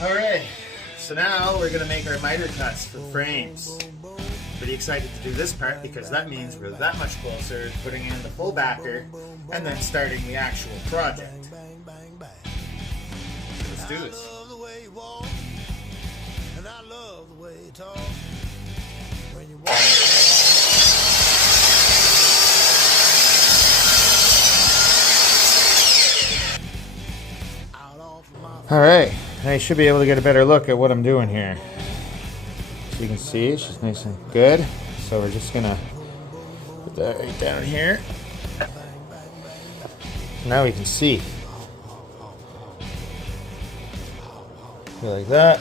Alright, so now we're going to make our miter cuts for frames. Pretty excited to do this part because that means we're that much closer to putting in the full backer and then starting the actual project. So let's do this. Alright, I should be able to get a better look at what I'm doing here. So you can see she's nice and good. So we're just gonna put that right down here. Now we can see. Go like that.